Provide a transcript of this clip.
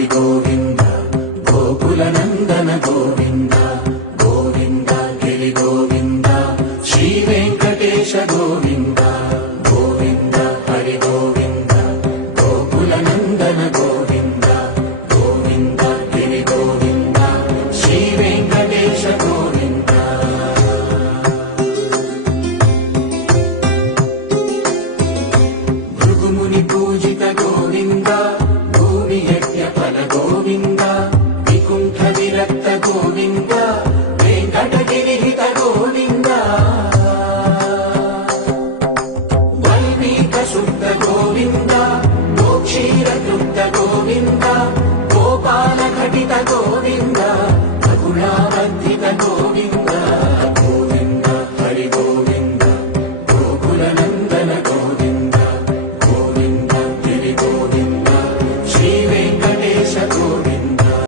హరి గోవింద గోకుల నందన గోవింద గోవింద గిరి గోవింద శ్రీ వెంకటేశ గోవింద గోవింద హరి గోవింద గోకుల నందన గోవింద గోవింద గిరి గోవింద శ్రీ వెంకటేశ గోవింద భృగుముని పూజిత గోవింద భూమి యజ్ఞ ఫల గోవింద వికుంఠ విరక్త గోవింద వెంకటగిరి హిత గోవింద వల్మీక శుద్ధ గోవింద గోక్షీర కృత గోవింద గోపాల ఘటిత గోవింద